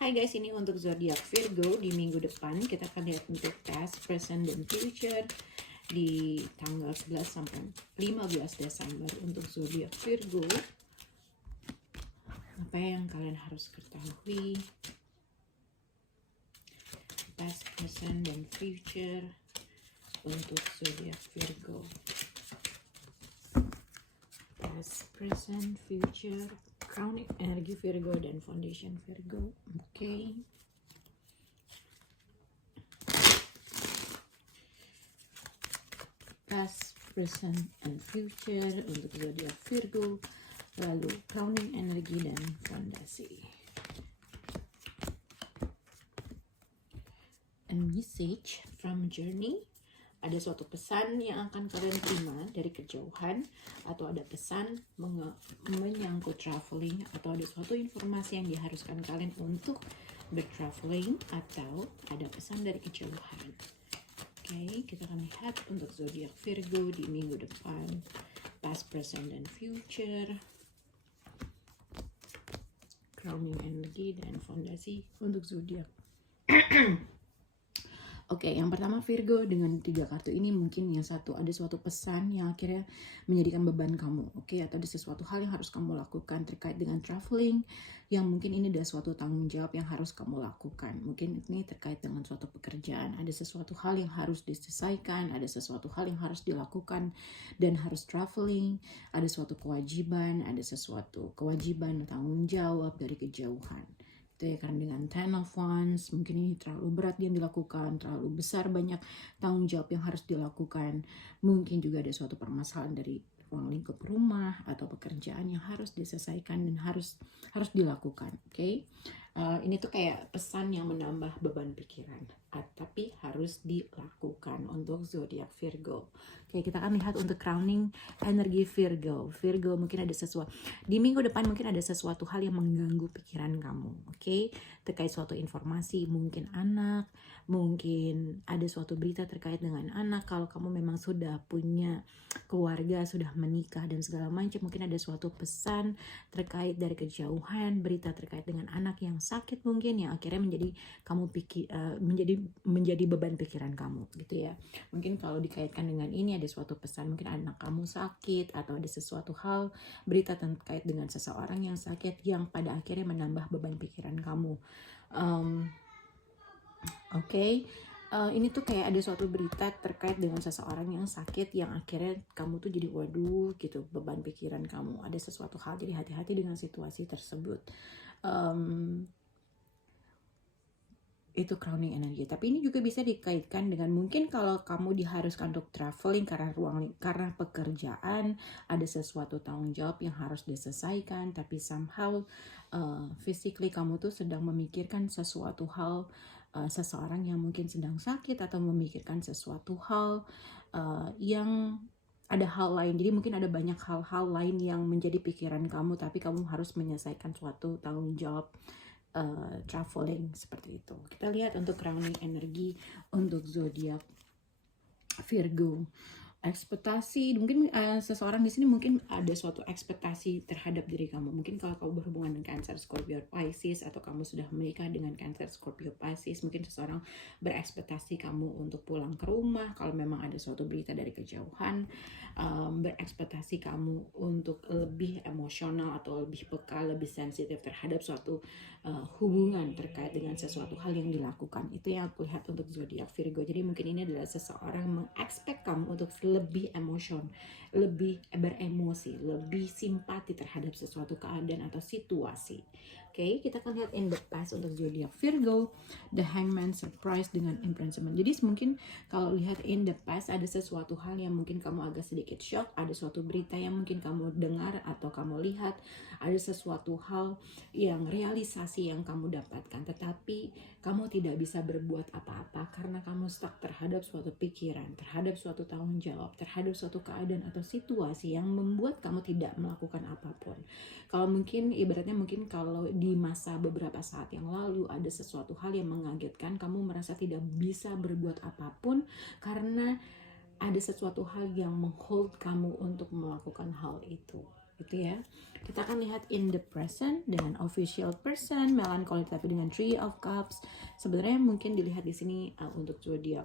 Hai guys, ini untuk zodiak Virgo di minggu depan. Kita akan lihat untuk past, present, dan future di tanggal 11 sampai 15 Desember untuk zodiak Virgo. Apa yang kalian harus ketahui? Past, present, dan future untuk zodiak Virgo. Past, present, future, crowning energi Virgo dan foundation Virgo. Oke. Past, present, and future untuk zodiak Virgo, lalu crowning energi dan fondasi. A message from journey. Ada suatu pesan yang akan kalian terima dari kejauhan, atau ada pesan menyangkut traveling, atau ada suatu informasi yang diharuskan kalian untuk bertraveling, atau ada pesan dari kejauhan. Oke, kita akan lihat untuk zodiak Virgo di minggu depan, past, present, dan future, crowning energi dan fondasi untuk zodiak. Oke, yang pertama Virgo, dengan 3 kartu ini mungkin yang satu ada suatu pesan yang akhirnya menjadikan beban kamu, oke, atau ada sesuatu hal yang harus kamu lakukan terkait dengan traveling, yang mungkin ini ada suatu tanggung jawab yang harus kamu lakukan. Mungkin ini terkait dengan suatu pekerjaan, ada sesuatu hal yang harus diselesaikan, ada sesuatu hal yang harus dilakukan dan harus traveling, ada suatu kewajiban, ada sesuatu kewajiban tanggung jawab dari kejauhan. Ya, karena dengan Ten of Wands mungkin ini terlalu berat yang dilakukan, terlalu besar banyak tanggung jawab yang harus dilakukan. Mungkin juga ada suatu permasalahan dari ruang lingkup rumah atau pekerjaan yang harus diselesaikan dan harus dilakukan. Oke. Ini tuh kayak pesan yang menambah beban pikiran, tapi harus dilakukan untuk zodiak Virgo. Oke, kita akan lihat untuk crowning energi Virgo. Virgo, mungkin ada sesuatu di minggu depan, mungkin ada sesuatu hal yang mengganggu pikiran kamu. Oke, terkait suatu informasi, mungkin anak, mungkin ada suatu berita terkait dengan anak. Kalau kamu memang sudah punya keluarga, sudah menikah dan segala macam, mungkin ada suatu pesan terkait dari kejauhan, berita terkait dengan anak yang sakit mungkin, yang akhirnya menjadi kamu menjadi beban pikiran kamu gitu ya. Mungkin kalau dikaitkan dengan ini ada suatu pesan, mungkin anak kamu sakit, atau ada sesuatu hal berita terkait dengan seseorang yang sakit yang pada akhirnya menambah beban pikiran kamu. Oke. Ini tuh kayak ada suatu berita terkait dengan seseorang yang sakit yang akhirnya kamu tuh jadi waduh gitu, beban pikiran kamu. Ada sesuatu hal, jadi hati-hati dengan situasi tersebut. Itu crowning energi. Tapi ini juga bisa dikaitkan dengan mungkin kalau kamu diharuskan untuk traveling karena pekerjaan, ada sesuatu tanggung jawab yang harus diselesaikan, tapi somehow physically kamu tuh sedang memikirkan sesuatu hal, seseorang yang mungkin sedang sakit, atau memikirkan sesuatu hal yang ada hal lain. Jadi mungkin ada banyak hal-hal lain yang menjadi pikiran kamu, tapi kamu harus menyelesaikan suatu tanggung jawab traveling seperti itu. Kita lihat untuk crowning energi untuk zodiak Virgo. Ekspektasi, mungkin seseorang di sini mungkin ada suatu ekspektasi terhadap diri kamu. Mungkin kalau kamu berhubungan dengan Cancer, Scorpio, Pisces, atau kamu sudah menikah dengan Cancer, Scorpio, Pisces, mungkin seseorang berekspektasi kamu untuk pulang ke rumah. Kalau memang ada suatu berita dari kejauhan, berekspektasi kamu untuk lebih emosional atau lebih peka, lebih sensitif terhadap suatu hubungan terkait dengan sesuatu hal yang dilakukan. Itu yang aku lihat untuk zodiak Virgo. Jadi mungkin ini adalah seseorang mengekspek kamu untuk lebih lebih beremosi, lebih simpati terhadap sesuatu keadaan atau situasi. Oke, kita akan lihat in the past untuk zodiak Virgo, the Hangman, surprise dengan imprisonment. Jadi mungkin kalau lihat in the past ada sesuatu hal yang mungkin kamu agak sedikit shock, ada suatu berita yang mungkin kamu dengar atau kamu lihat, ada sesuatu hal yang realisasi yang kamu dapatkan, tetapi kamu tidak bisa berbuat apa-apa karena kamu stuck terhadap suatu pikiran, terhadap suatu tanggung jawab, terhadap suatu keadaan atau situasi yang membuat kamu tidak melakukan apapun. Kalau mungkin ibaratnya mungkin kalau di masa beberapa saat yang lalu ada sesuatu hal yang mengagetkan, kamu merasa tidak bisa berbuat apapun karena ada sesuatu hal yang menghold kamu untuk melakukan hal itu. gitu ya. Kita akan lihat in the present dengan official person, melancholy tapi dengan Three of Cups. Sebenarnya mungkin dilihat di sini untuk zodiak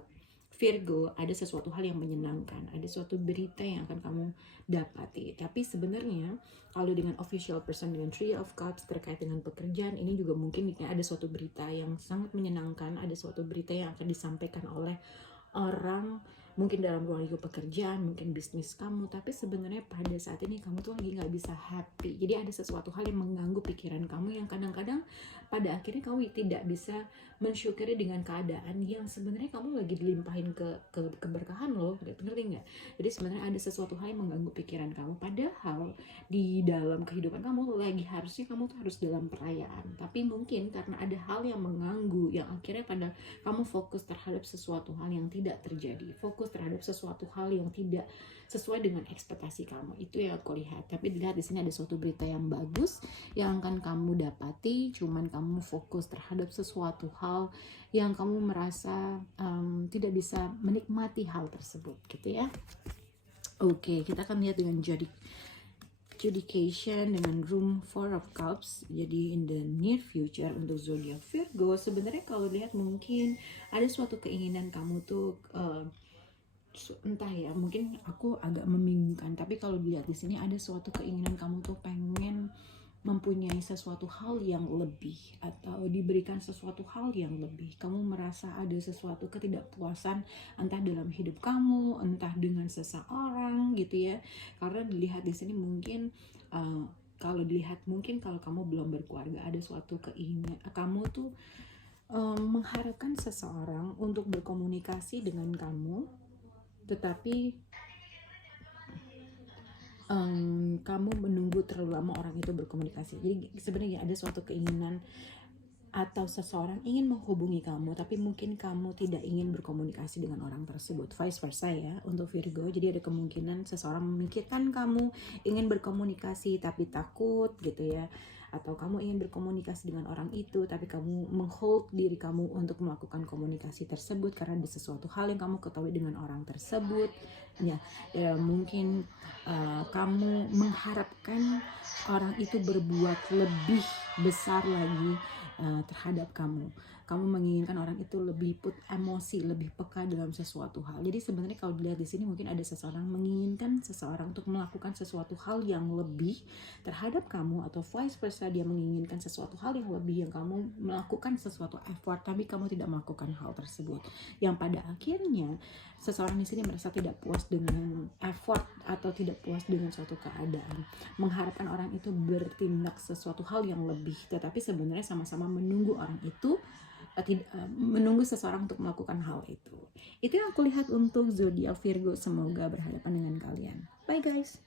Virgo ada sesuatu hal yang menyenangkan, ada suatu berita yang akan kamu dapati. Tapi sebenarnya kalau dengan official person dengan Three of Cups terkait dengan pekerjaan, ini juga mungkin ada suatu berita yang sangat menyenangkan, ada suatu berita yang akan disampaikan oleh orang mungkin dalam ruang lingkup pekerjaan, mungkin bisnis kamu, tapi sebenarnya pada saat ini kamu tuh lagi nggak bisa happy. Jadi ada sesuatu hal yang mengganggu pikiran kamu yang kadang-kadang pada akhirnya kamu tidak bisa mensyukuri dengan keadaan yang sebenarnya kamu lagi dilimpahin ke keberkahan loh, ngerti nggak? Jadi sebenarnya ada sesuatu hal yang mengganggu pikiran kamu, padahal di dalam kehidupan kamu lagi harusnya kamu tuh harus dalam perayaan, tapi mungkin karena ada hal yang mengganggu yang akhirnya pada kamu fokus terhadap sesuatu hal yang tidak terjadi, fokus terhadap sesuatu hal yang tidak sesuai dengan ekspektasi kamu. Itu yang aku lihat. Tapi dilihat di sini ada suatu berita yang bagus yang akan kamu dapati, cuman kamu fokus terhadap sesuatu hal yang kamu merasa tidak bisa menikmati hal tersebut gitu ya. Oke, kita akan lihat dengan Judication dengan room 4 of cups. Jadi in the near future untuk zodiak Virgo sebenarnya kalau lihat mungkin ada suatu keinginan kamu tuh entah ya, mungkin aku agak membingungkan, tapi kalau dilihat di sini ada suatu keinginan kamu tuh pengen mempunyai sesuatu hal yang lebih atau diberikan sesuatu hal yang lebih. Kamu merasa ada sesuatu ketidakpuasan entah dalam hidup kamu, entah dengan seseorang gitu ya. Karena dilihat di sini mungkin kalau dilihat mungkin kalau kamu belum berkeluarga ada suatu keinginan kamu tuh mengharapkan seseorang untuk berkomunikasi dengan kamu, tetapi kamu menunggu terlalu lama orang itu berkomunikasi. Jadi sebenarnya ada suatu keinginan atau seseorang ingin menghubungi kamu, tapi mungkin kamu tidak ingin berkomunikasi dengan orang tersebut. Vice versa ya untuk Virgo. Jadi ada kemungkinan seseorang memikirkan kamu ingin berkomunikasi tapi takut gitu ya. Atau kamu ingin berkomunikasi dengan orang itu tapi kamu menghold diri kamu untuk melakukan komunikasi tersebut karena ada sesuatu hal yang kamu ketahui dengan orang tersebut ya, mungkin kamu mengharapkan orang itu berbuat lebih besar lagi terhadap kamu. Kamu menginginkan orang itu lebih put emosi, lebih peka dalam sesuatu hal. Jadi sebenarnya kalau dilihat di sini mungkin ada seseorang menginginkan seseorang untuk melakukan sesuatu hal yang lebih terhadap kamu, atau vice versa dia menginginkan sesuatu hal yang lebih yang kamu melakukan sesuatu effort tapi kamu tidak melakukan hal tersebut. Yang pada akhirnya seseorang di sini merasa tidak puas dengan effort atau tidak puas dengan suatu keadaan, mengharapkan orang itu bertindak sesuatu hal yang lebih, tetapi sebenarnya sama-sama menunggu orang itu menunggu seseorang untuk melakukan hal itu. Itu yang aku lihat untuk zodiak Virgo. Semoga berhadapan dengan kalian. Bye guys.